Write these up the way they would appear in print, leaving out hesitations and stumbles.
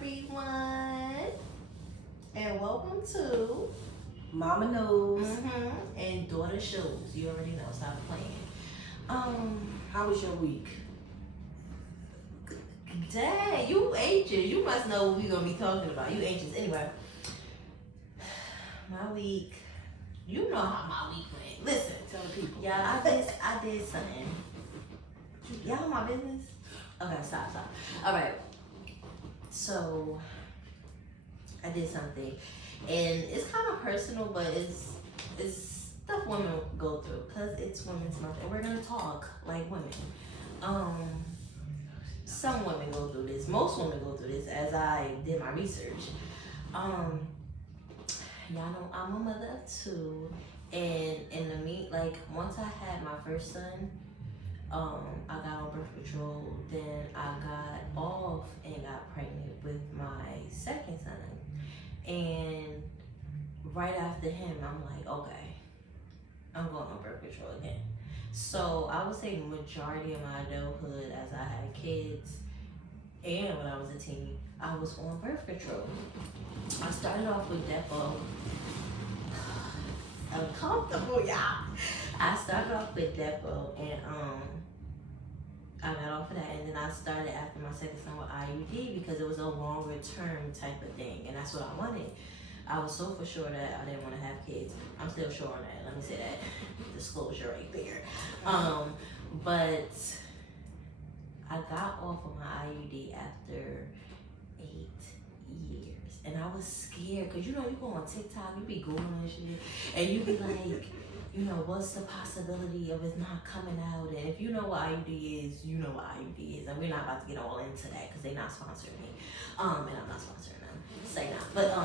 everyone, and welcome to Mama Knows. And Daughter Shows. You already know, stop playing. How was your week? Dang, you anxious. You must know what we're gonna be talking about. You anxious anyway. My week, you know how my week went. Listen, Tell the people. y'all, I did something. Y'all my business? Okay, stop. All right. So I did something, and it's kind of personal, but it's stuff women go through because it's Women's Month, and we're gonna talk like women. Some women go through this. Most women go through this. As I did my research, y'all know I'm a mother of two, and once I had my first son, I got on birth control. Then I got off and got pregnant with my second son, and right after him, I'm like, okay, I'm going on birth control again. So I would say majority of my adulthood, as I had kids, and when I was a teen, I was on birth control. I started off with Depo. Uncomfortable, y'all. I started off with Depo, and I got off of that, and then I started after my second son with IUD because it was a longer term type of thing, and that's what I wanted. I was so for sure that I didn't want to have kids. I'm still sure on that. Let me say that. Disclosure right there. But I got off of my IUD after 8 years. And I was scared because, you know, you go on TikTok, you be Googling and shit, and you be like, you know, what's the possibility of it not coming out? And if you know what IUD is, you know what IUD is. And we're not about to get all into that because they're not sponsoring me. And I'm not sponsoring them. Say not. But,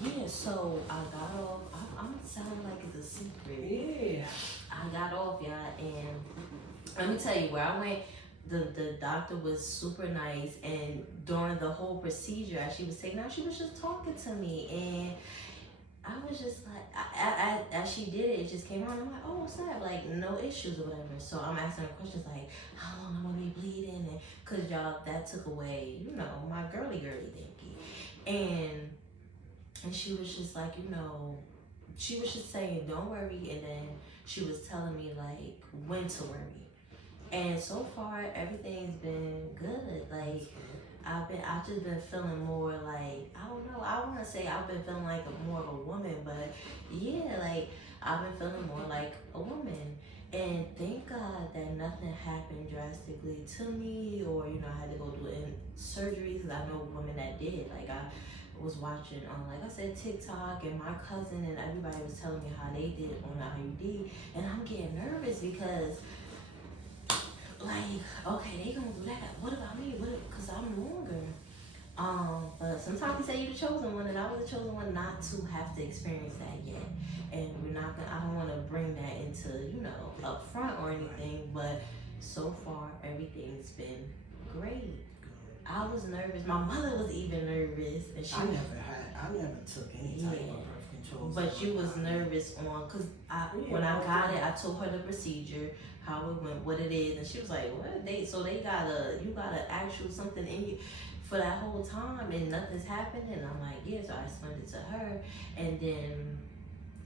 yeah, so I got off. I'm sounding like it's a secret. Yeah. I got off, y'all, and let me tell you where I went. The doctor was super nice, and during the whole procedure, as she was taking out, she was just talking to me, and I was just like, as she did it, it just came out. I'm like, oh, what's that? Like, no issues or whatever. So I'm asking her questions like, how long am I gonna be bleeding? And cause y'all, that took away, you know, my girly thingy, and she was just like, you know, she was just saying, don't worry. And then she was telling me like when to worry. And so far, everything's been good. Like, I've just been feeling more like, I don't know, I want to say I've been feeling like more of a woman, but yeah, like, I've been feeling more like a woman. And thank God that nothing happened drastically to me, or, you know, I had to go through surgeries, because I know women that did. Like, I was watching like I said, TikTok, and my cousin and everybody was telling me how they did it on the IUD, and I'm getting nervous because, like, okay, they gonna do that. What about me? Because I'm longer. But sometimes you say you're the chosen one, and I was the chosen one not to have to experience that yet. And we're not gonna. I don't want to bring that into, you know, up front or anything. But so far, everything's been great. I was nervous. My mother was even nervous, and she. I never took any type of birth control. But she was nervous because when I got it, I told her the procedure, how it went, what it is, and she was like, "What? You got an actual something in you for that whole time, and nothing's happened." And I'm like, "Yeah." So I explained it to her, and then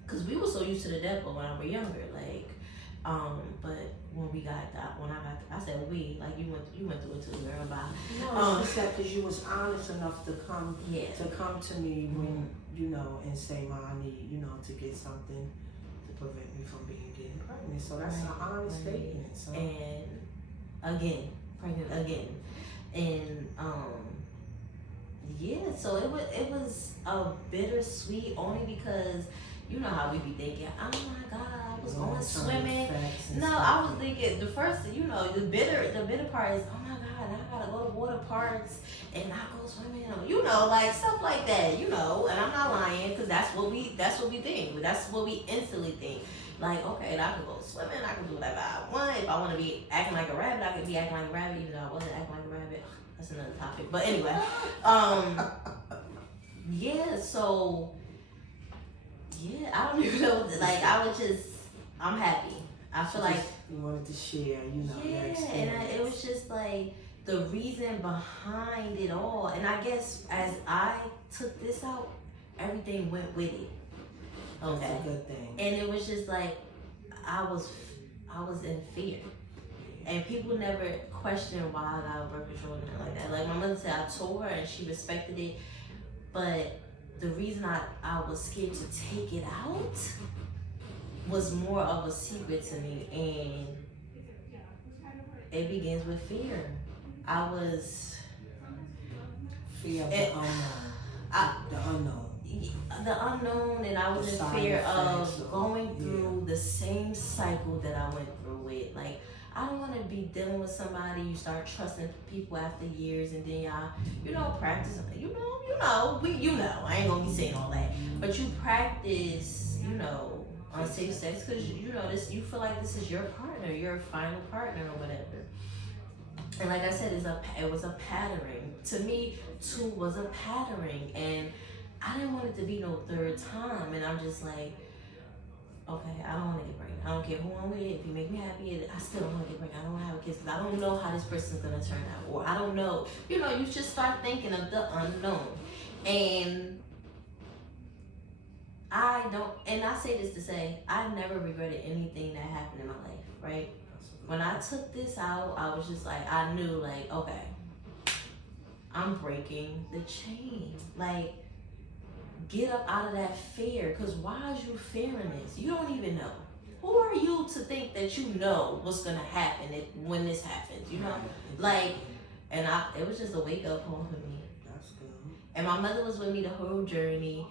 because we were so used to the Depo when I was younger, like. But when I said we, like you went through it too, girl. Bye. No, it's just because you was honest enough to come to me when, you know, and say, "Ma, I need, you know, to get something to prevent me from getting pregnant." So that's an honest statement. So. And again, pregnant again, and yeah. So it was a bittersweet, only because. You know how we be thinking, oh my God, I was going swimming. No, I was thinking the first, you know, the bitter part is, oh my God, I gotta go to water parks and not go swimming. You know, like stuff like that, you know, and I'm not lying because that's what we think. That's what we instantly think. Like, okay, I can go swimming, I can do whatever I want. If I want to be acting like a rabbit, I can be acting like a rabbit, even though I wasn't acting like a rabbit. That's another topic. But anyway, yeah, so yeah, I don't even know. Like, I'm happy. I feel like you wanted to share, you know, yeah, your experience. and it was just like the reason behind it all, and I guess as I took this out, everything went with it. Okay. That's a good thing. And it was just like I was in fear. And people never questioned why I got birth control and nothing like that. Like my mother said, I told her and she respected it. But the reason I was scared to take it out was more of a secret to me. And it begins with fear. I was... Fear of the unknown. The unknown, and I was in fear of going through the same cycle that I went through with. Like, I don't want to be dealing with somebody. You start trusting people after years, and then y'all, practice. I ain't gonna be saying all that, but you practice, unsafe sex because this. You feel like this is your partner, your final partner, or whatever. And like I said, it was a pattern. To me, 2 was a pattern, and I didn't want it to be no 3rd time. And I'm just like, okay, I don't want to get pregnant. I don't care who I'm with. If you make me happy, I still don't want to get pregnant. I don't want to have kids because I don't know how this person's going to turn out. Or I don't know. You just start thinking of the unknown. And I say this to say, I never regretted anything that happened in my life, right? When I took this out, I was just like, I knew, like, okay, I'm breaking the chain. Like, get up out of that fear, because why is you fearing this? You don't even know. Who are you to think that you know what's going to happen when this happens, Like, and it was just a wake-up call for me. That's good. And my mother was with me the whole journey.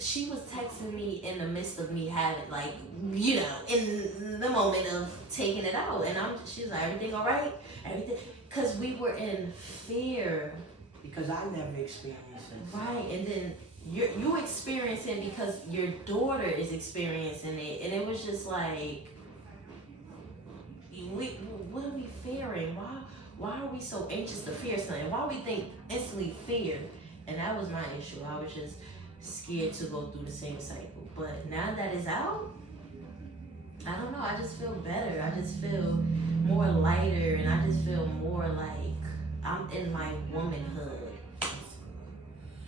She was texting me in the midst of me having, like, in the moment of taking it out. And she was like, everything all right? Everything. Because we were in fear. Because I never experienced it. Right. And then you experiencing because your daughter is experiencing it. And it was just like, what are we fearing? Why are we so anxious to fear something? Why we think instantly fear? And that was my issue. I was just scared to go through the same cycle. But now that it's out, I don't know, I just feel better. I just feel more lighter, and I just feel more like I'm in my womanhood.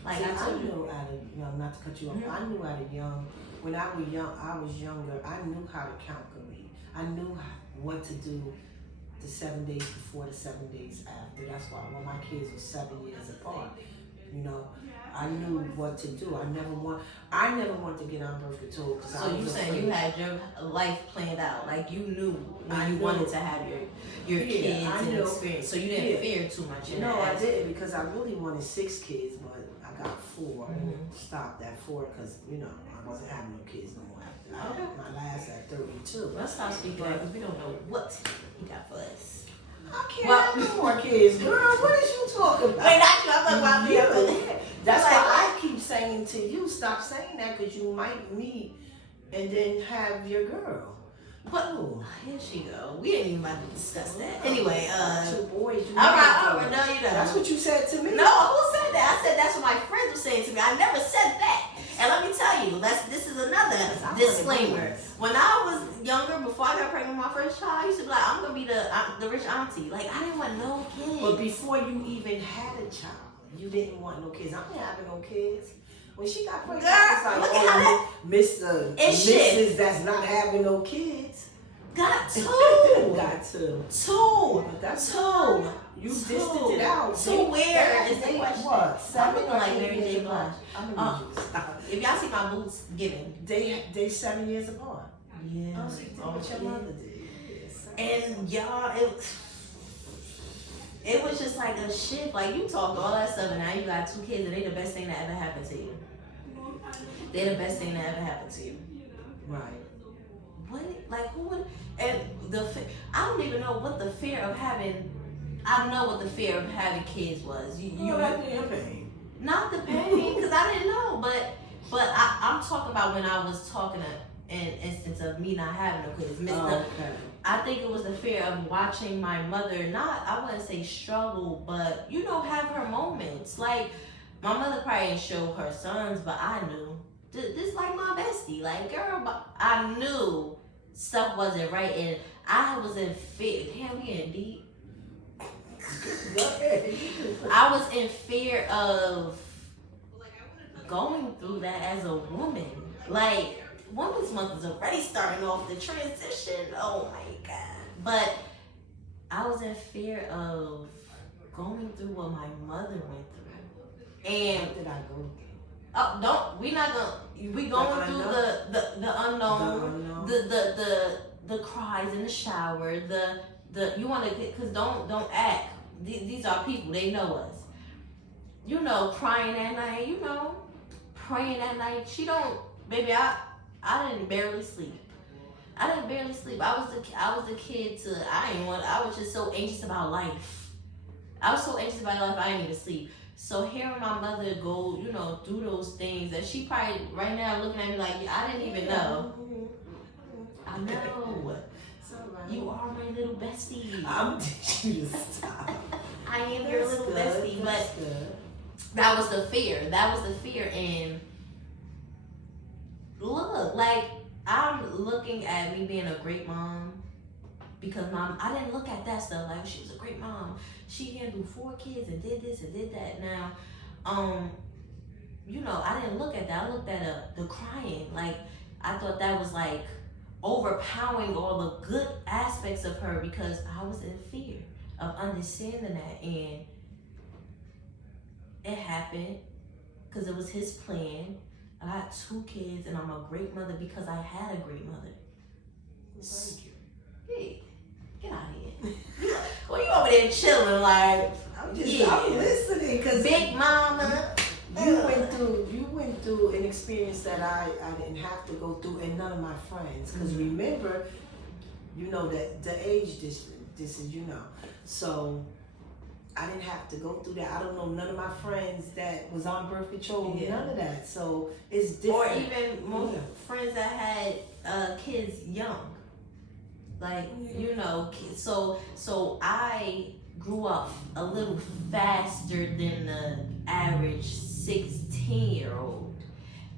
Like, see, I knew not to cut you off, I knew at a young, when I was younger, I knew how to calculate. I knew what to do the 7 days before, the 7 days after. That's why when my kids were 7 years apart, I knew what to do. I never wanted to get on birth control. So you saying you had your life planned out, like you knew when you wanted to have your kids and experience, so you didn't fear too much. No, I didn't, because I really wanted 6 kids, but I got 4 and stopped at 4 because I wasn't having no kids no more after my last at 32. Let's stop speaking that because we don't know what he got for us. I can't have no more kids, girl. What is you talking about? Wait, not you. I'm like, well, that's why I keep saying to you, stop saying that, because you might meet and then have your girl. But here she go. We didn't even about to discuss that. Anyway, 2 boys. All right. No, you don't. That's what you said to me. No, who said that? I said that's what my friends were saying to me. I never said that. And let me tell you, this is another disclaimer. When I was younger, before I got pregnant with my first child, I used to be like, I'm gonna be the rich auntie. Like, I didn't want no kids. But before you even had a child, you didn't want no kids. I'm not having no kids. When she got pregnant, I was like, Mrs. that's not having no kids. Got 2. Got 2. 2. But that's 2. You distanced it out. 2 where is the question? What? 7 looking like Mary J. Blige. Stop. If y'all see my boots giving. They 7 years apart. Yeah. So you did what your mother did. And y'all, it was just like a shift. Like, you talked all that stuff, and now you got 2 kids, and they the best thing that ever happened to you. They're the best thing that ever happened to you. Right. What? Like, who would? And I don't even know what the fear of having. I don't know what the fear of having kids was. Your pain. Not the pain, because I didn't know. But I'm talking about when I was talking an instance of me not having no kids. Okay. I think it was the fear of watching my mother, I wouldn't say struggle, but, have her moments. Like, my mother probably didn't show her sons, but I knew. This like my bestie. Like, girl, but I knew stuff wasn't right, and I was in fear. Damn, we in deep. Go ahead. I was in fear of going through that as a woman. Like, Women's Month is already starting off the transition. Oh my God. But I was in fear of going through what my mother went through. And what did I go through? Oh, don't we not gonna we going through the unknown, the cries in the shower, the you want to get, because don't act. These are people, they know us. You know, crying at night, you know, praying at night. She don't, baby. I didn't barely sleep. I didn't barely sleep. I was the kid to I was just so anxious about life. I was so anxious about life. I didn't even sleep. So hearing my mother go, you know, through those things that she probably right now looking at me like, I didn't even know. I know. You are my little bestie. I'm teaching you to stop. I am your little bestie, but that was the fear. That was the fear. And look, like, I'm looking at me being a great mom because I didn't look at that stuff like she was a great mom. She handled 4 kids and did this and did that. Now, you know, I didn't look at that. I looked at the crying. Like, I thought that was like overpowering all the good aspects of her because I was in fear of understanding that. And it happened because it was his plan. I got 2 kids and I'm a great mother because I had a great mother. Thank you. Hey, get out of here. Well, you over there chilling like, I'm listening because Big Mama. You went through an experience that I didn't have to go through, and none of my friends. Because remember, you know that the age this is, you know, so I didn't have to go through that. I don't know none of my friends that was on birth control, none of that. So it's different. Or even most friends that had kids young. Like, you know, so I grew up a little faster than the average 16-year-old.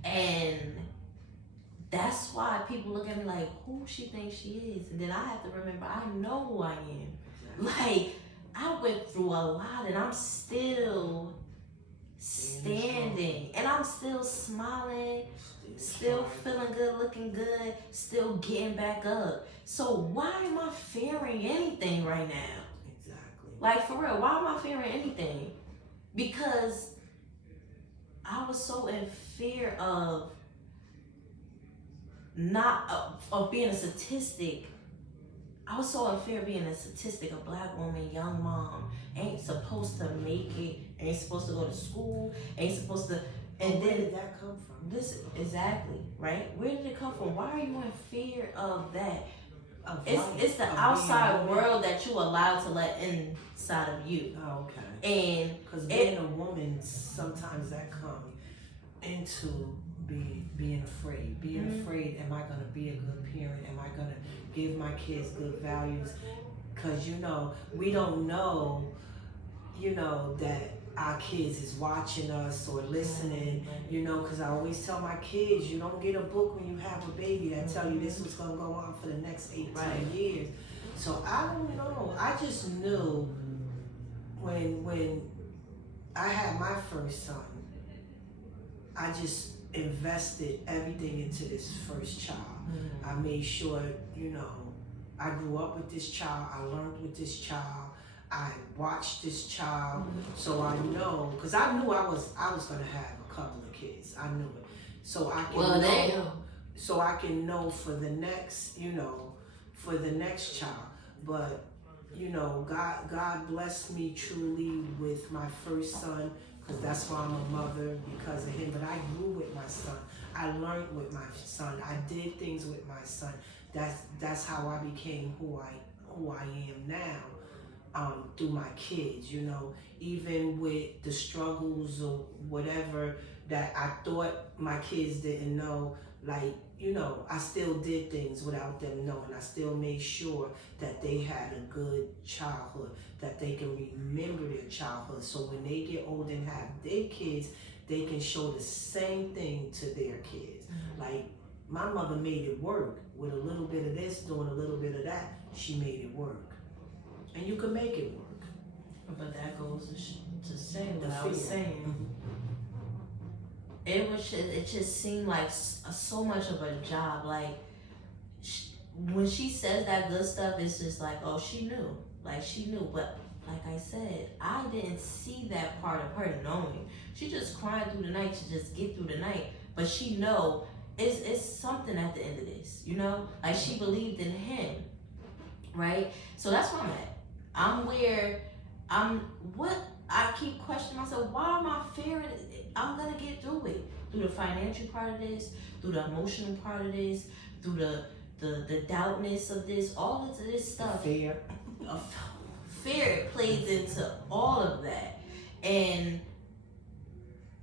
And that's why people look at me like, who she thinks she is? And then I have to remember, I know who I am. Like, I went through a lot and I'm still standing. And I'm still smiling, still feeling good, looking good, still getting back up. So why am I fearing anything right now? Exactly. Like, for real, why am I fearing anything? Because I was so in fear of of being a statistic. I was so in fear of being a statistic, a black woman, young mom, ain't supposed to make it, ain't supposed to go to school, ain't supposed to. And where then did that come from? This exactly right. Where did it come from? Why are you in fear of that? It's the outside world that you allow to let inside of you. Oh, okay. And because being a woman, sometimes that comes into being afraid. Being afraid, am I going to be a good parent? Am I going to give my kids good values? Because, you know, we don't know, you know, that our kids is watching us or listening, you know, because I always tell my kids, you don't get a book when you have a baby that tell you this was going to go on for the next 18 years. So I don't know. I just knew when I had my first son, I just invested everything into this first child. I made sure, you know, I grew up with this child. I learned with this child. I watched this child, so I know, because I knew I was going to have a couple of kids. I knew it. So I can so I can know for the next, you know, for the next child. But, you know, God blessed me truly with my first son, because that's why I'm a mother, because of him. But I grew with my son. I learned with my son. I did things with my son. That's how I became who I am now. Through my kids, you know, even with the struggles or whatever that I thought my kids didn't know, like, you know, I still did things without them knowing. I still made sure that they had a good childhood, that they can remember their childhood. So when they get old and have their kids, they can show the same thing to their kids. Like, my mother made it work with a little bit of this, doing a little bit of that. She made it work. And you can make it work. But that goes to say what The I was fear. saying. It just seemed like so much of a job. Like when she says that good stuff, it's just like, oh, she knew. Like she knew. But like I said, I didn't see that part of her knowing. She just cried through the night to just get through the night. But she know it's something at the end of this, you know? Like she believed in him, right? So that's where I'm at. I keep questioning myself, why am I fearing it? I'm gonna get through it. Through the financial part of this, through the emotional part of this, through the doubtness of this, all of this stuff. Fear. Fear plays into all of that. And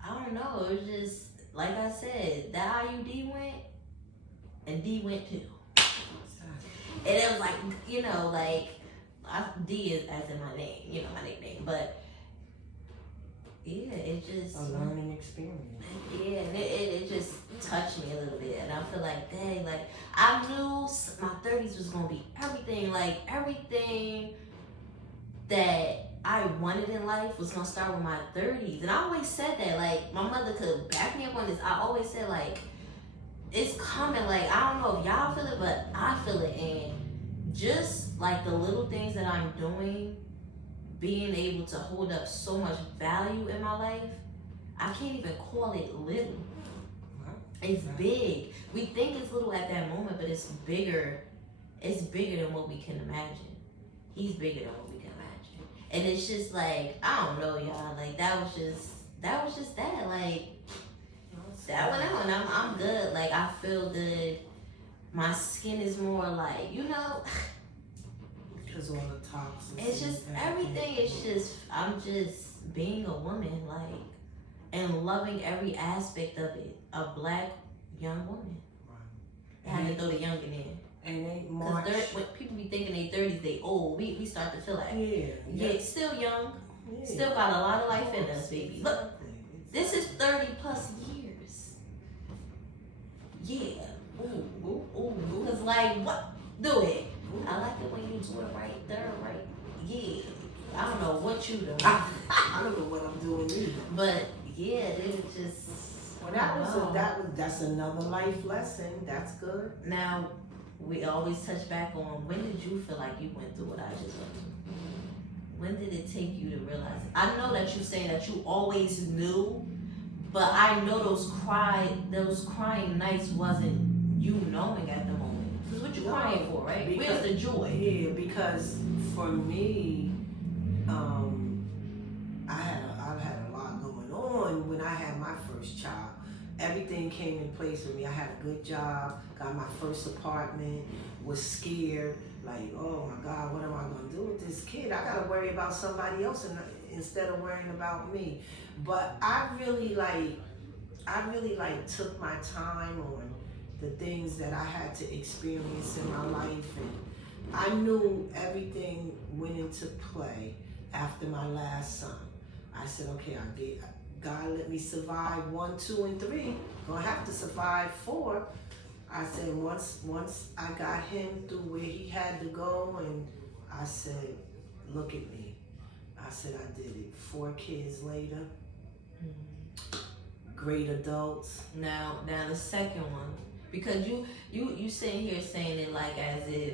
I don't know, it was just, like I said, that IUD went, and D went too. And it was like, you know, like, D is as in my name, you know, my nickname. But, yeah, it just... A learning experience. Yeah, and it just touched me a little bit. And I feel like, dang, like, I knew my 30s was going to be everything. Like, everything that I wanted in life was going to start with my 30s. And I always said that. Like, my mother could back me up on this. I always said, like, it's coming. Like, I don't know if y'all feel it, but I feel it. And just, like, the little things that I'm doing, being able to hold up so much value in my life, I can't even call it little. It's big. We think it's little at that moment, but it's bigger. It's bigger than what we can imagine. He's bigger than what we can imagine. And it's just like, I don't know, y'all. Like that was just that. Like that went out, and I'm good. Like I feel good. My skin is more like, you know. Because all the toxins. It's just everything. It's just I'm just being a woman, like, and loving every aspect of it. A black young woman. Right. I had to throw the young in. And they March. When people be thinking they 30s, they old. We start to feel like yeah, still young, still got a lot of life in us, baby. Look, this is 30 plus years. Yeah. Ooh. Cause like what? Do it. I like it when you do it right there, right? Yeah. I don't know what you do. I don't know what I'm doing either. But yeah, it was just. Well, that's another life lesson. That's good. Now, we always touch back on when did you feel like you went through what I just went through? When did it take you to realize it? I know that you're saying that you always knew, but I know those crying nights wasn't you knowing at the moment. Because what you crying for, right? Where's the joy? Yeah, because for me, I've had a lot going on when I had my first child. Everything came in place for me. I had a good job, got my first apartment, was scared, like, oh my God, what am I gonna do with this kid? I gotta worry about somebody else instead of worrying about me. But I really took my time on the things that I had to experience in my life, and I knew everything went into play after my last son. I said, okay, God let me survive 1, 2, and 3. Gonna have to survive 4. I said once I got him through where he had to go, and I said, look at me. I said I did it. 4 kids later, great adults. Now the second one, because you sitting here saying it like as if.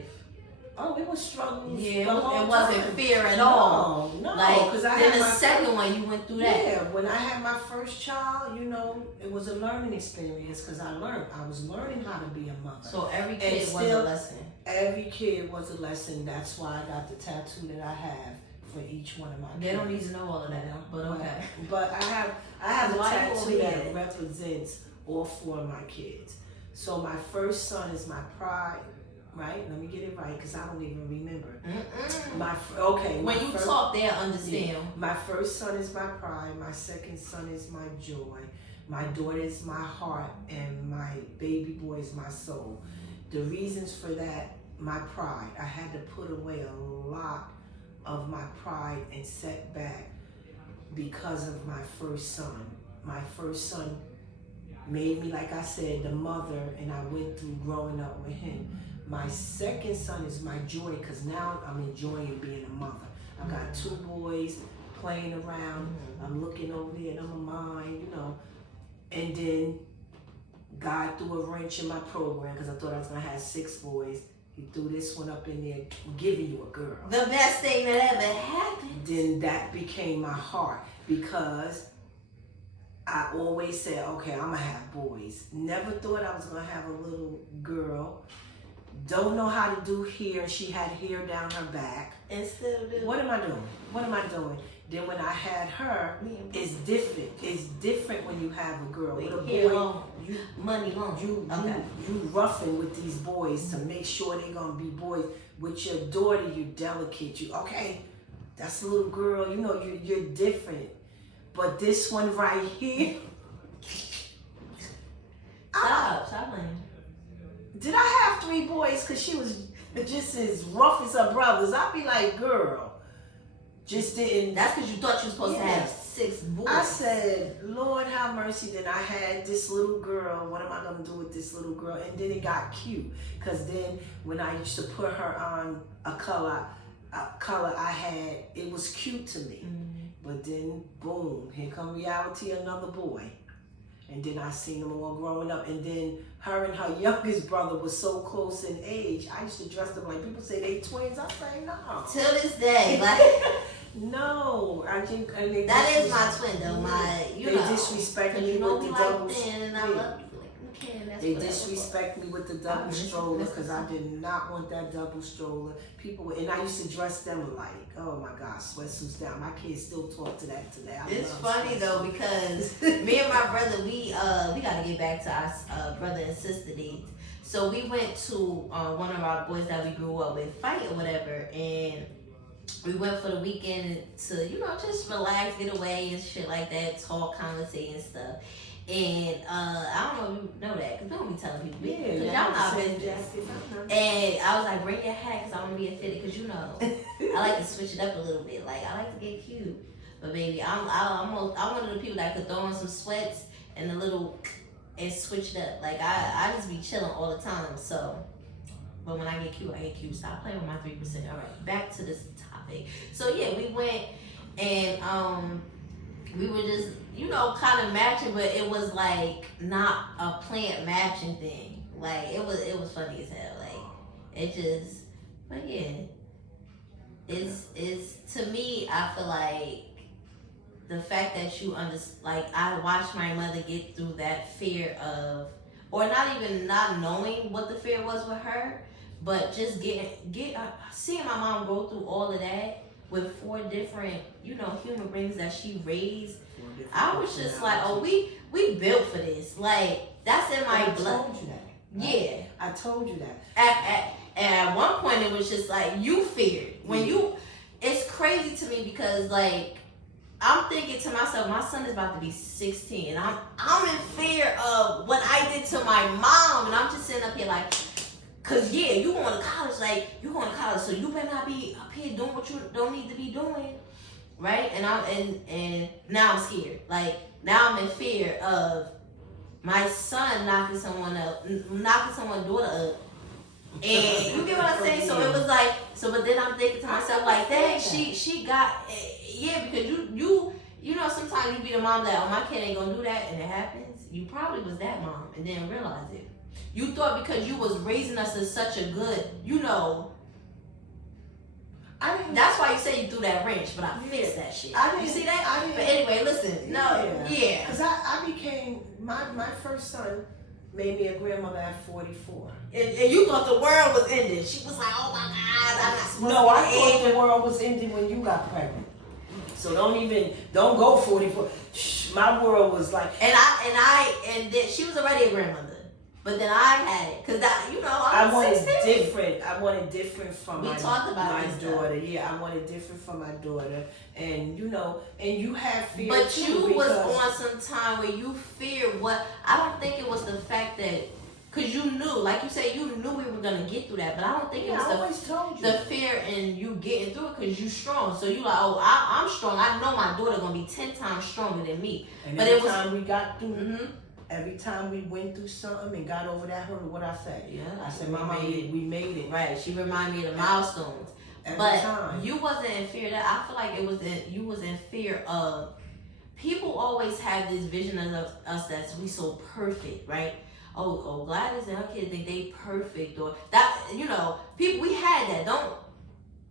Oh, it was struggles. Yeah, it wasn't fear at all. No, like because I then had the second one you went through that. Yeah, when I had my first child, it was a learning experience because I was learning how to be a mother. So every kid was a lesson. Every kid was a lesson. That's why I got the tattoo that I have for each one of my kids. They don't need to know all of that, but okay. But I have a tattoo that represents all 4 of my kids. So my first son is my pride. Right? Let me get it right because I don't even remember. When you talk, they'll understand. Yeah. My first son is my pride. My second son is my joy. My daughter is my heart. And my baby boy is my soul. The reasons for that, my pride. I had to put away a lot of my pride and setback because of my first son. My first son made me, like I said, the mother, and I went through growing up with him. My second son is my joy because now I'm enjoying being a mother. I got 2 boys playing around. I'm looking over there and I'm a mom, you know. And then God threw a wrench in my program because I thought I was going to have 6 boys. He threw this one up in there, giving you a girl. The best thing that ever happened. Then that became my heart because I always said, okay, I'm going to have boys. Never thought I was going to have a little girl. Don't know how to do hair. She had hair down her back. And still do. What am I doing? What am I doing? Then when I had her, it's different. It's different when you have a girl. With a boy, you roughing with these boys to make sure they're gonna be boys. With your daughter, you delicate. You okay? That's a little girl. You know you're different. But this one right here. Stop playing. Did I have 3 boys? Cause she was just as rough as her brothers. I'd be like, girl. Just didn't. That's because you thought you were supposed to have 6 boys. I said, Lord have mercy. Then I had this little girl. What am I going to do with this little girl? And then it got cute. Because then when I used to put her on a color I had, it was cute to me. But then, boom, here come reality, another boy. And then I seen them all growing up. And then her and her youngest brother was so close in age. I used to dress them like people say they twins. I say no. Till this day, like no, I think that is my twin though. They disrespect me with the double. And I love you. They disrespect me with the double stroller because I did not want that double stroller. People, and I used to dress them like, oh my God, sweatsuits down. My kids still talk to that today. It's funny though because me and my brother, we got to get back to our brother and sister dates. So we went to one of our boys that we grew up with fight or whatever, and we went for the weekend to just relax, get away and shit like that, talk, conversate and stuff. And I don't know if you know that, because we don't be telling people. Because y'all not business. And I was like, bring your hat, because I want to be fitted, because I like to switch it up a little bit. Like, I like to get cute. But baby, I'm one of the people that could throw on some sweats and and switch it up. Like, I just be chilling all the time. So, but when I get cute, I get cute. Stop playing with my 3%. All right, back to this topic. So yeah, we went and we were just, kind of matching, but it was like not a planned matching thing. Like it was funny as hell. Like it just, but yeah, it's to me. I feel like the fact that you like I watched my mother get through that fear of, or not even not knowing what the fear was with her, but just seeing my mom go through all of that with 4 different, human beings that she raised. I was just like, oh, we built for this. Like, that's in my blood. I told you that. Yeah. I told you that. At one point, it was just like, you feared. It's crazy to me because, like, I'm thinking to myself, my son is about to be 16. And I'm in fear of what I did to my mom. And I'm just sitting up here like, because, yeah, you going to college. Like, you going to college, so you better not be up here doing what you don't need to be doing. Right? And now I'm scared. Like, now I'm in fear of my son knocking someone's daughter up. And you get what I'm saying? So it was like, but then I'm thinking to myself, like, dang, she got, yeah, because you sometimes you be the mom that, oh, my kid ain't gonna do that, and it happens. You probably was that mom and didn't realize it. You thought because you was raising us as such a good, that's why you say you threw that wrench, but I fixed that shit. You see that? But anyway, listen. Yeah. Because I became, my first son made me a grandmother at 44. And you thought the world was ending. She was like, oh my God, I'm not supposed to. No, I thought the world was ending when you got pregnant. So don't go 44. My world was like. And then she was already a grandmother. But then I had it, because I wanted 16. different. I wanted different from my daughter. Yeah, I wanted different from my daughter. And, and you had fear but too. But you was on some time where you feared what, I don't think it was the fact that, because you knew, like you said, you knew we were going to get through that. But I don't think it was the fear in you getting through it because you strong. So you like, oh, I'm strong. I know my daughter going to be 10 times stronger than me. And but every time we got through, every time we went through something and got over that hurdle, what I say? Yeah. I said, Mama, we made it. Right. She reminded me of the milestones. Every time. You wasn't in fear of that. I feel like you was in fear of, people always have this vision of us that's we so perfect, right? Oh, Gladys and her kids think they perfect, or that, people, we had that. Don't,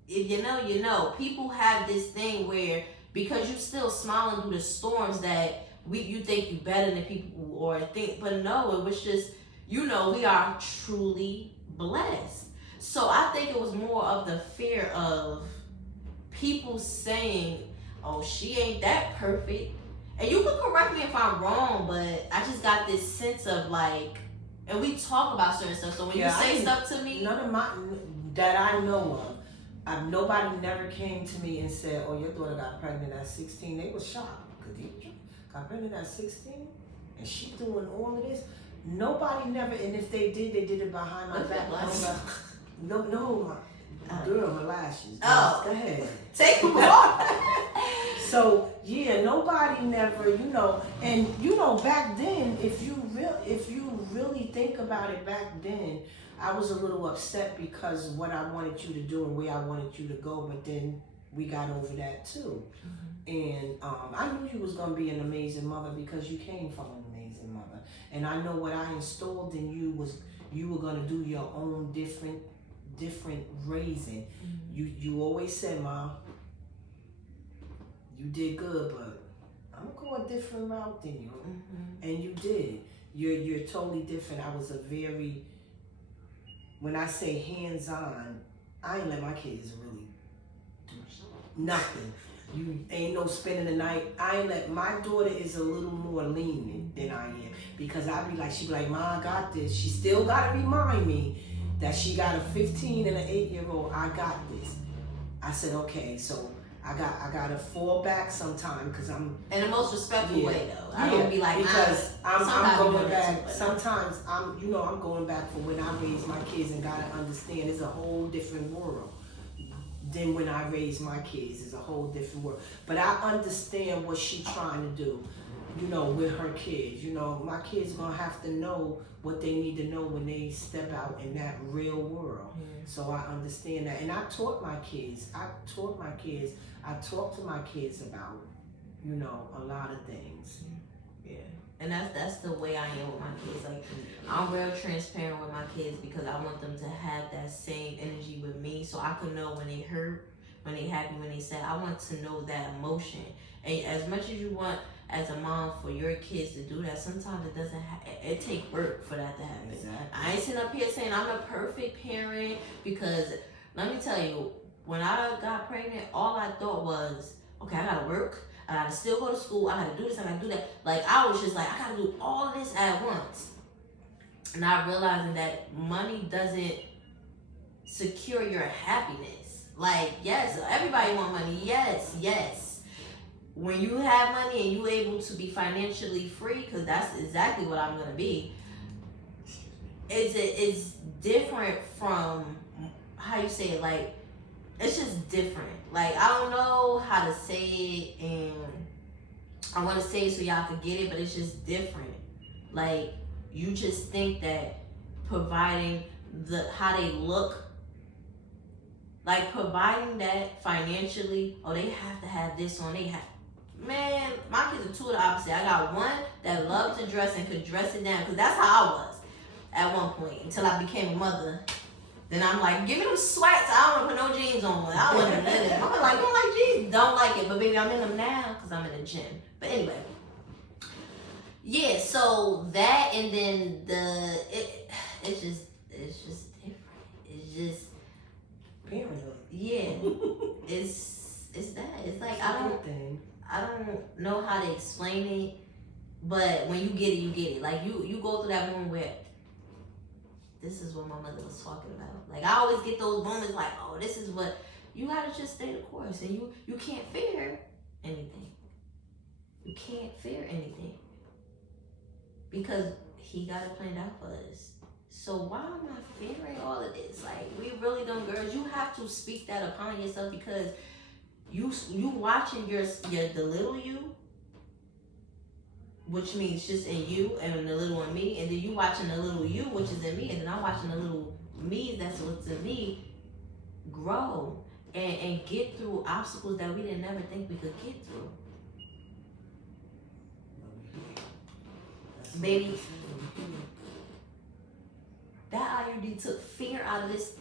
if you know, people have this thing where, because you still smiling through the storms, that you think you better than people, or think, but no, it was just, we are truly blessed. So I think it was more of the fear of people saying, oh, she ain't that perfect. And you can correct me if I'm wrong, but I just got this sense of like, and we talk about certain stuff, so when you say stuff to me, none of my, that I know of, nobody never came to me and said, oh, your daughter got pregnant at 16. They was shocked. Khadija got pregnant at 16? And she doing all of this? Nobody never, and if they did it behind my back. No, girl, relax. Oh, go ahead. Take them off. So yeah, nobody never, and back then, if you really think about it, back then, I was a little upset because what I wanted you to do and where I wanted you to go, but then we got over that too. Mm-hmm. And I knew you was gonna be an amazing mother because you came from an amazing mother, and I know what I installed in you was you were gonna do your own different raising. Mm-hmm. You always said, Mom, you did good, but I'm gonna go a different route than you. Mm-hmm. And you did. You're totally different. I was when I say hands-on, I ain't let my kids really do nothing. You ain't no spending the night. My daughter is a little more lenient than I am, because she be like, Mom, I got this. She still gotta remind me that she got a 15 and an 8-year-old. I got this. I said, okay, so I got to fall back sometime because I'm in the most respectful way though. I don't be like, because I'm going back. Sometimes I'm going back for when I raised my kids and gotta understand it's a whole different world than when I raised my kids. It's a whole different world. But I understand what she's trying to do, with her kids. My kids gonna have to know what they need to know when they step out in that real world. Mm. So I understand that. And I taught my kids. I talk to my kids about, a lot of things. Yeah. And that's the way I am with my kids. Like, I'm real transparent with my kids because I want them to have that same energy with me, so I can know when they hurt, when they happy, when they sad. I want to know that emotion. And as much as you want as a mom for your kids to do that, sometimes it doesn't it take work for that to happen. Exactly. I ain't sitting up here saying I'm a perfect parent, because let me tell you, when I got pregnant, all I thought was, okay, I gotta work, I gotta still go to school, I gotta do this, I gotta do that. Like, I was just like, I gotta do all of this at once. Not realizing that money doesn't secure your happiness. Like, yes, everybody want money. Yes. When you have money and you able to be financially free, because that's exactly what I'm gonna be, it's different from how you say it. Like, it's just different. Like, I don't know how to say it, and I want to say it so y'all can get it, but it's just different. Like, you just think that providing how they look, like providing that financially, oh, they have to have this on, man, my kids are two of the opposite. I got one that loves to dress and could dress it down, because that's how I was at one point, until I became a mother. Then I'm like, give me them sweats. I don't want to put no jeans on. I don't want to live it. I'm like, don't like jeans. Don't like it. But baby, I'm in them now because I'm in the gym. But anyway. Yeah, so that, and then it's just different. It's just parenthood. Yeah. it's that. It's like, I don't know how to explain it, but when you get it, you get it. Like, you go through that moment where this is what my mother was talking about. Like, I always get those moments like, oh, this is what, you gotta just stay the course, and you can't fear anything. You can't fear anything, because he got it planned out for us. So why am I fearing all of this? Like, we really them girls, you have to speak that upon yourself, because you watching the little you, which means just in you and the little in me, and then you watching the little you, which is in me, and then I'm watching the little me, that's what's in me, grow. and get through obstacles that we didn't never think we could get through. Baby, that IUD took fear out of this.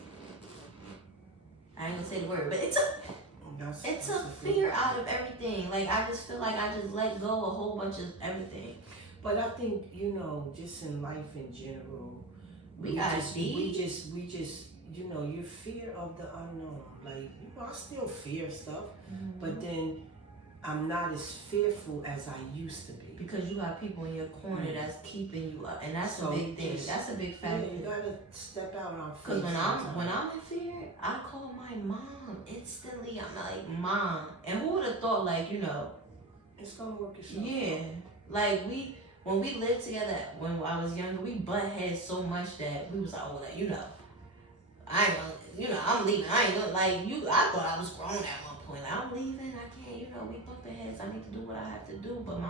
I ain't gonna say the word, but it took fear out of everything. Like, I just feel like I just let go a whole bunch of everything. But I think, you know, just in life in general, we just, you know, your fear of the unknown. Like, you know, I still fear stuff, but then I'm not as fearful as I used to be. Because you got people in your corner that's keeping you up, and that's a big thing. That's a big factor. Yeah, you gotta step out on faith. Because when I'm in fear, I call my mom instantly. I'm like, Mom, and who would have thought, like, you know, it's gonna work itself. Yeah, like when we lived together when I was younger, we butt heads so much that we was like, oh, like, you know, I ain't gonna, you know, I'm leaving. I ain't gonna, like, you. I thought I was grown at one point. Like, I'm leaving. I can't, you know, we bumping heads. I need to do what I have to do. But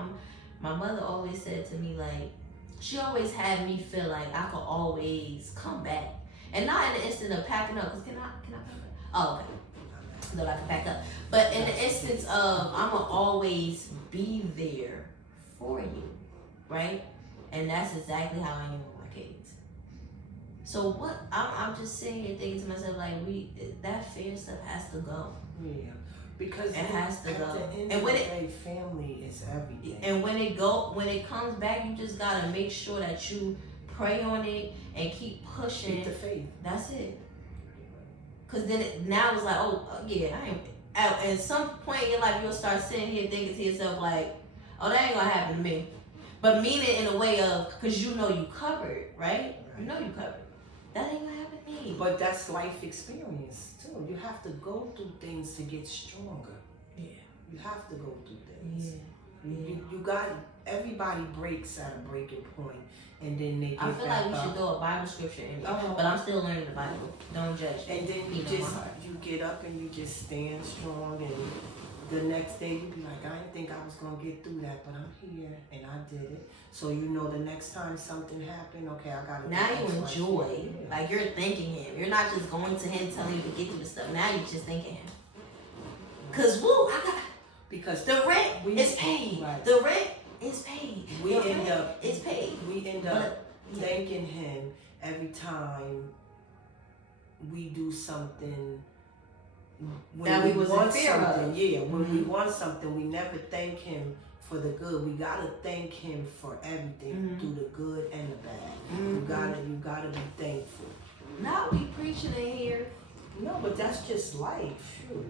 my mother always said to me, like, she always had me feel like I could always come back. And not in the instant of packing up, because can I pack up? Oh, okay. No, I can pack up. But in the instance of, I'm going to always be there for you, right? And that's exactly how I am with my kids. So what, I'm just sitting here thinking to myself, like, that fear stuff has to go. Yeah. Because it has to go. At the end of the day, family is everything. And when it comes back, you just gotta make sure that you pray on it and keep pushing. Keep the faith. That's it. Cause then now it's like, yeah, I ain't. At some point in your life, you'll start sitting here thinking to yourself like, oh, that ain't gonna happen to me. But mean it in a way of, cause you know you covered, right? You know you covered. That ain't gonna happen to me. But that's life experience too. You have to go through things to get stronger. Yeah. You have to go through things. Yeah. You got, everybody breaks at a breaking point, and then they get I feel like we should throw a Bible scripture in there, but I'm still learning the Bible. Don't judge. And then you get up and you just stand strong, and the next day you be like, I didn't think I was gonna get through that, but I'm here and I did it. So you know the next time something happened, okay, I gotta. Now you enjoy, like you're thanking him. You're not just going to him telling you to get through the stuff. Now you're just thanking him. Cause because the rent is paid. Right. The rent is paid. We end up thanking him every time we do something. When we want something, when we want something, we never thank him for the good. We gotta thank him for everything, through the good and the bad. You gotta be thankful. Not we preaching in here. No, but that's just life. Shoot.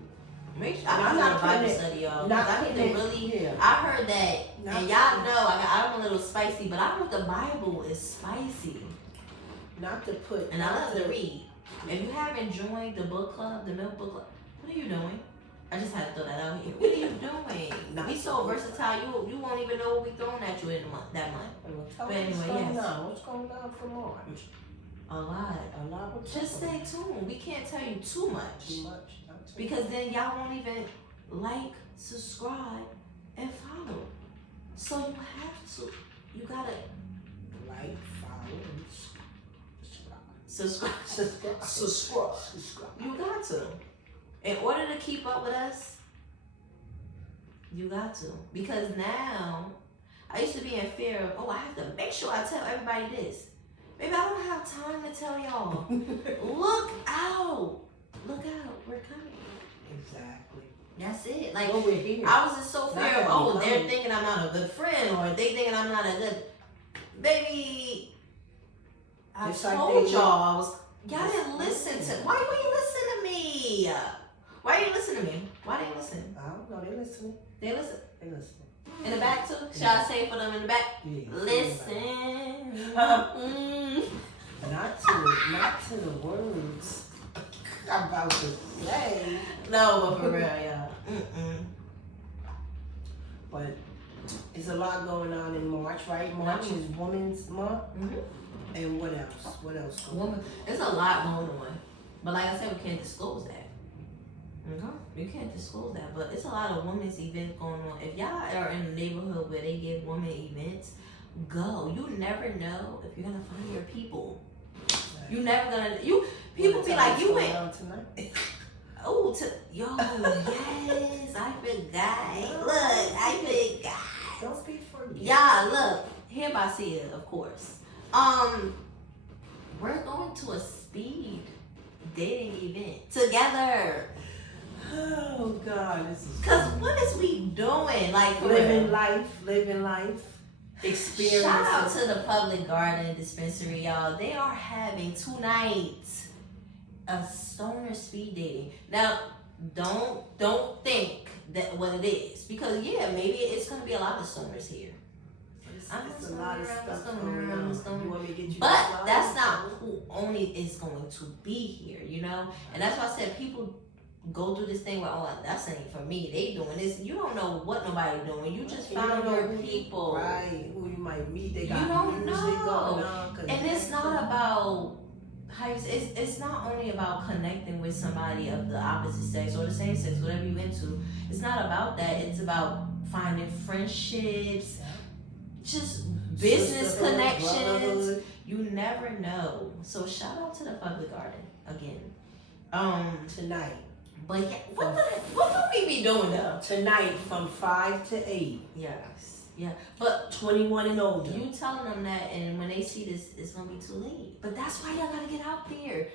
I'm not a Bible study, y'all. I need to really. I heard that, and y'all know I'm a little spicy, but I heard the Bible is spicy. Not to put. And I love to read. If you haven't joined the book club, the MILF book club, what are you doing? I just had to throw that out here. What are you doing? We so versatile. You won't even know what we throwing at you in that month. But anyway, What's going on for March? A lot. Just stay tuned. We can't tell you too much. Because then y'all won't even like, subscribe, and follow. So you have to. You gotta like, follow, and subscribe. You got to. In order to keep up with us, you got to. Because now, I used to be in fear of, I have to make sure I tell everybody this. Maybe I don't have time to tell y'all. Look out. Look out. We're coming. Exactly. That's it. Like, we're here. I was in so fear of, they're thinking I'm not a good friend, or they thinking I'm not a good... Baby, I told y'all y'all didn't listen to... Why would you listen to me? Why didn't you listen to me? Why didn't you listen? I don't know. They listening. They listen? They listening. In the back too? Should I say for them in the back? Yeah. Listen. Not to the words I'm about to say. No, but for real, yeah. But there's a lot going on in March, right? March is Women's Month. And what else? What else? There's a lot going on. But like I said, we can't disclose that. We can't disclose that. But it's a lot of women's events going on. If y'all are in a neighborhood where they give women events, go. You never know if you're gonna find your people. You never gonna. People be like, you went. Yes, I forgot. Look, I forgot. Don't be forgetting. Yeah, look, hereby see it, of course. We're going to a speed dating event together. Oh God, this is. Cause what is we doing? Like living life. Experience. Shout out to the Public Garden Dispensary, y'all. They are having tonight a stoner speed dating. Now, don't think that what it is, because maybe it's gonna be a lot of stoners here. It's a lot of stuff going on. You want me to get you but that's not who only is going to be here, And that's why I said people go through this thing where, that's ain't for me. They doing this. You don't know what nobody doing. You just found your people. Right. Who you might meet. They got you don't music know. going on. And it's not about it's not only about connecting with somebody of the opposite sex or the same sex, whatever you're into. It's not about that. It's about finding friendships, just business connections. You never know. So shout out to the Public Garden again. Tonight. But what would we be doing though? Tonight from 5 to 8. Yes. Yeah. But 21 and older. You telling them that, and when they see this, it's gonna be too late. But that's why y'all gotta get out there.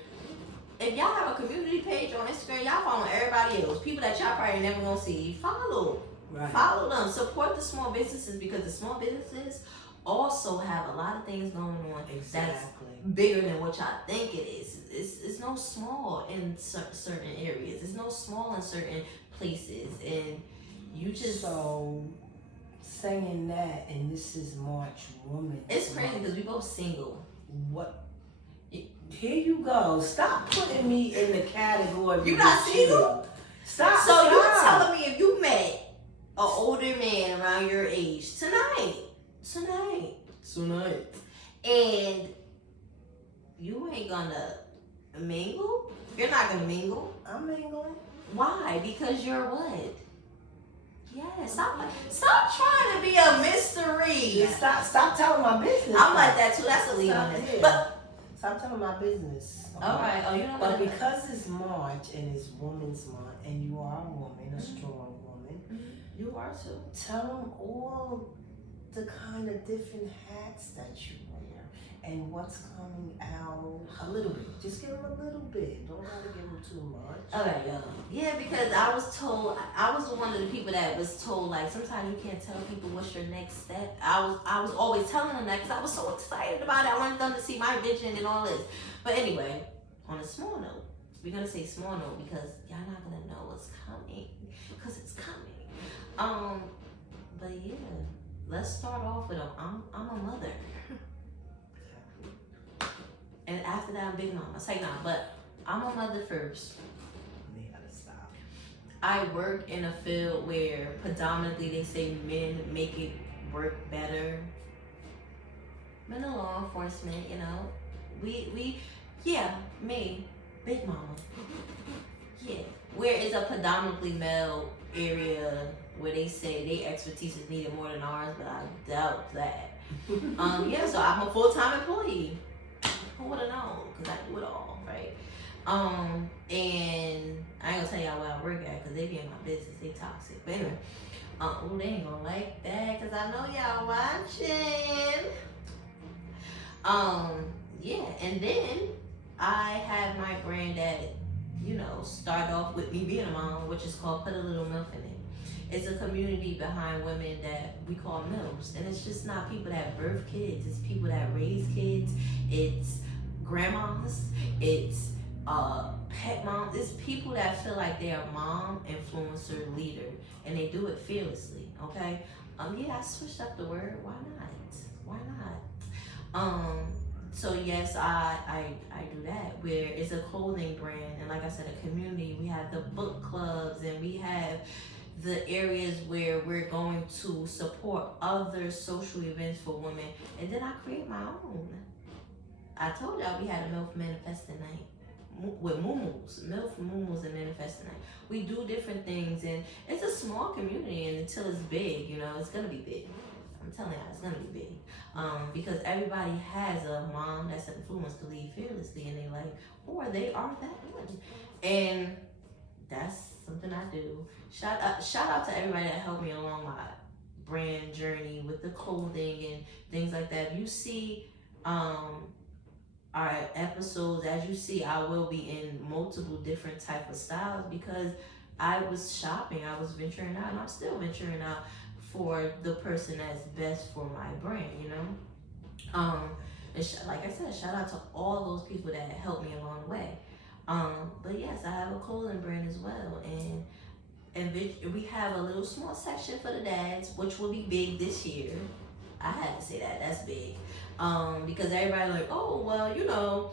If y'all have a community page on Instagram, y'all follow everybody else. People that y'all probably never gonna see. Follow. Right. Follow them. Support the small businesses, because the small businesses also have a lot of things going on. Exactly. That's bigger than what y'all think it is. It's no small in certain areas. It's no small in certain places, and you just saying that, and this is March Woman. It's crazy because we both single. What? Here you go. Stop putting me in the category. You not single? Stop. So you're telling me if you met an older man around your age tonight, and you ain't gonna mingle? You're not gonna mingle? I'm mingling. Why? Because you're what? Yeah, stop trying to be a mystery. Stop telling my business. I'm like that too. That's a lead on it. But stop telling my business. Okay? All right. Oh, you know what? But because it's March and it's Women's Month, and you are a woman, a strong woman, you are too. Tell them all the kind of different hats that you wear and what's coming out a little bit. Just give them a little bit. Don't gotta give them too much. Okay, yeah, because I was told, I was one of the people that was told, like, sometimes you can't tell people what's your next step. I was always telling them that because I was so excited about it. I wanted them to see my vision and all this. But anyway, on a small note, we're gonna say small note because y'all not gonna know what's coming, because it's coming. But yeah, let's start off with I'm a mother. And after that, I'm Big Mama. Say nah, but I'm a mother first. They gotta stop. I work in a field where predominantly they say men make it work better. Men in law enforcement, me, Big Mama. Yeah, where it's a predominantly male area where they say their expertise is needed more than ours, but I doubt that. So I'm a full-time employee. Who would have known? Because I do it all, right? And I ain't gonna tell y'all where I work at because they be in my business. They toxic. But anyway, they ain't gonna like that because I know y'all watching. And then I have my brand that, start off with me being a mom, which is called Put a Little MILF in It. It's a community behind women that we call MILFs. And it's just not people that birth kids. It's people that raise kids. It's grandmas. It's pet moms. It's people that feel like they're a mom, influencer, leader. And they do it fearlessly, okay? I switched up the word. Why not? So yes, I do that, where it's a clothing brand. And like I said, a community. We have the book clubs, and we have the areas where we're going to support other social events for women. And then I create my own. I told y'all we had a MILF Manifesting Night with Muumuus, MILF Muumuus and Manifesting Night. We do different things, and it's a small community, and until it's big, it's gonna be big. I'm telling y'all, it's gonna be big. Because everybody has a mom that's influenced to lead fearlessly in their life, or they are that one. And that's something I do. Shout out to everybody that helped me along my brand journey with the clothing and things like that. If you see our episodes, as you see, I will be in multiple different type of styles because I was shopping, I was venturing out, and I'm still venturing out for the person that's best for my brand, you know. And like I said, shout out to all those people that helped me along the way. But yes, I have a clothing brand as well, and we have a little small section for the dads, which will be big this year. I had to say that's big, because everybody like, oh well, you know,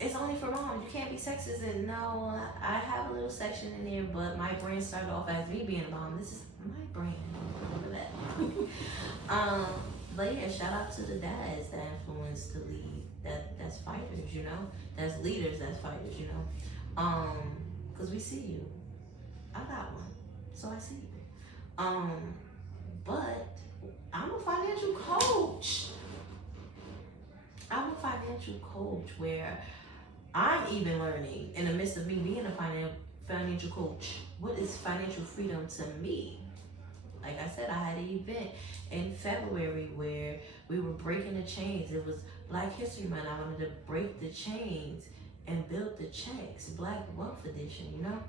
it's only for moms. You can't be sexist. And no, I have a little section in there, but my brand started off as me being a mom. This is my brand. Remember that. But yeah, shout out to the dads that influence the lead. That's fighters, you know. That's leaders. That's fighters, you know. Cause we see you. I got one, so I see you. But I'm a financial coach. I'm a financial coach where I'm even learning in the midst of me being a financial coach. What is financial freedom to me? Like I said, I had an event in February where we were breaking the chains. It was Black History Month. I wanted to break the chains and build the checks. Black Wealth Edition, you know?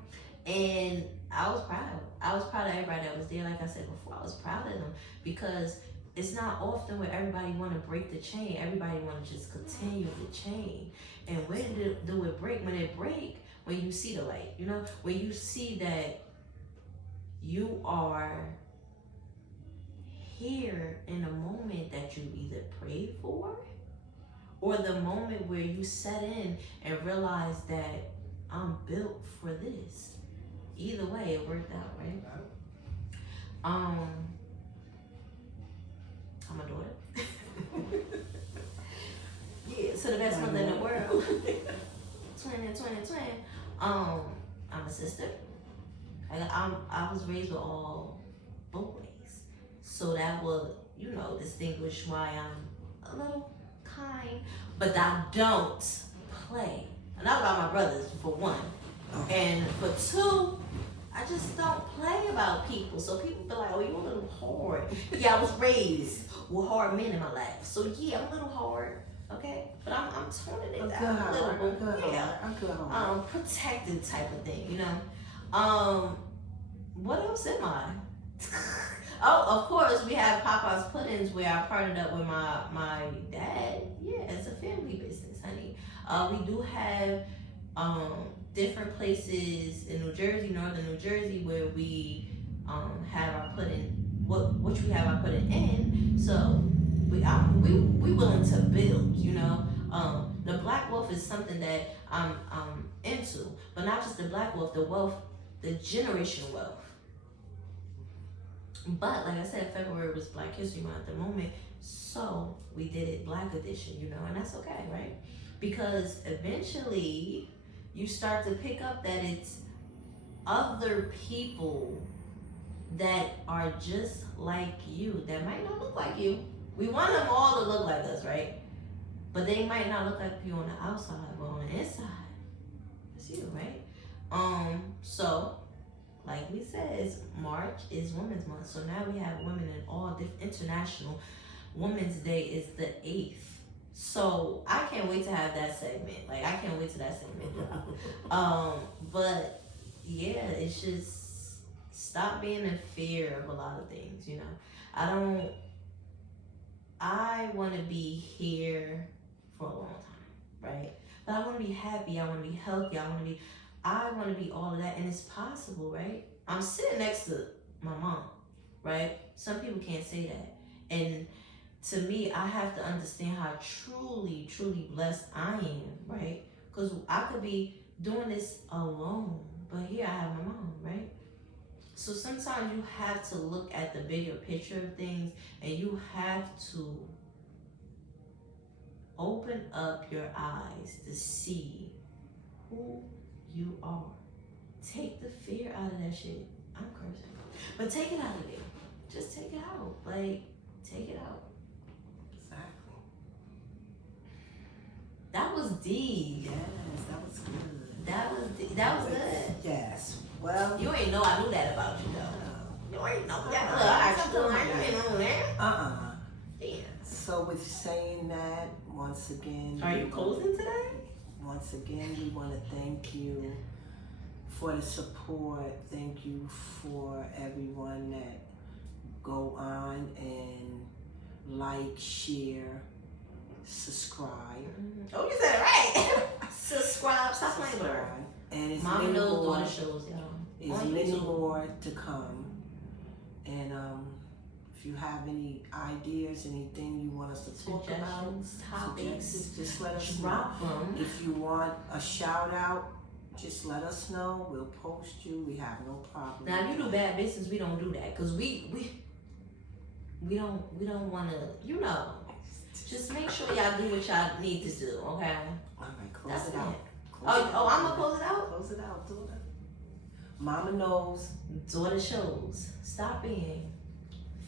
And I was proud. I was proud of everybody that was there. Like I said before, I was proud of them because it's not often where everybody want to break the chain. Everybody want to just continue the chain. And when do it break? When it break, when you see the light, you know? When you see that you are here in a moment that you either prayed for or the moment where you set in and realize that I'm built for this. Either way, it worked out, right? I'm a daughter. Yeah, so the best mother in the world. Twin. I'm a sister. I was raised with all boys. So that will, you know, distinguish why I'm a little kind. But I don't play. Not about my brothers, for one. And for two, I just don't play about people. So people be like, oh, you a little hard. Yeah, I was raised with hard men in my life. So yeah, I'm a little hard. Okay? But I'm toning it down a little bit. Yeah. Protected type of thing, you know. What else am I? Oh, of course, we have Papa's Puddings where I partnered up with my dad. Yeah, it's a family business, honey. We do have different places in New Jersey, northern New Jersey, where we have our pudding, which we have our pudding in. So we willing to build, you know. The Black wealth is something that I'm into, but not just the Black wealth, the generational wealth. But like I said, February was Black History Month at the moment, so we did it Black edition, you know, and that's okay, right? Because eventually you start to pick up that it's other people that are just like you, that might not look like you. We want them all to look like us, right? But they might not look like you on the outside, but on the inside, it's you, right? So like we said, March is Women's Month. So now we have women in all different international. Women's Day is the 8th. So I can't wait to have that segment. Like I can't wait till that segment drop. But yeah, it's just stop being in fear of a lot of things, you know. I want to be here for a long time, right? But I want to be happy. I want to be healthy. I want to be all of that, and it's possible, right? I'm sitting next to my mom, right? Some people can't say that. And to me, I have to understand how truly, truly blessed I am, right? Because I could be doing this alone, but here I have my mom, right? So sometimes you have to look at the bigger picture of things, and you have to open up your eyes to see who you are. Take the fear out of that shit. I'm cursing. But take it out of there. Just take it out. Like, take it out. Exactly. That was deep. Yes, that was good. That was good. Yes. Well, You ain't know I knew that about you though. You ain't know that. Uh-uh. You ain't know that. Damn. So with saying that, once again, Are you closing today? Once again, we want to thank you for the support. Thank you for everyone that go on and like, share, subscribe. Mm-hmm. Oh, you said it right. Subscribe. Stop playing with her. And it's Mama many knows more. daughter shows, y'all. There's many more to come. And if you have any ideas, anything you want us to talk about, topics, just let us drop know. them. If you want a shout out, just let us know. We'll post you. We have no problem. Now, if you do bad business, we don't do that because we don't want to. You know, just make sure y'all do what y'all need to do. Okay. All right, close That's it it. out. I'm gonna close it out. Close it out, daughter. Mama knows. Daughter shows. Stop being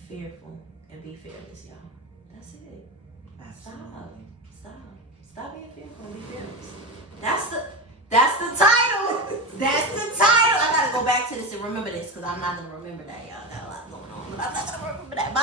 fearful and be fearless, y'all. That's it. Absolutely. Stop being fearful and be fearless. That's the title. That's the title. I gotta go back to this and remember this because I'm not gonna remember that, y'all. Got a lot going on, but I'm not gonna remember that. Bye.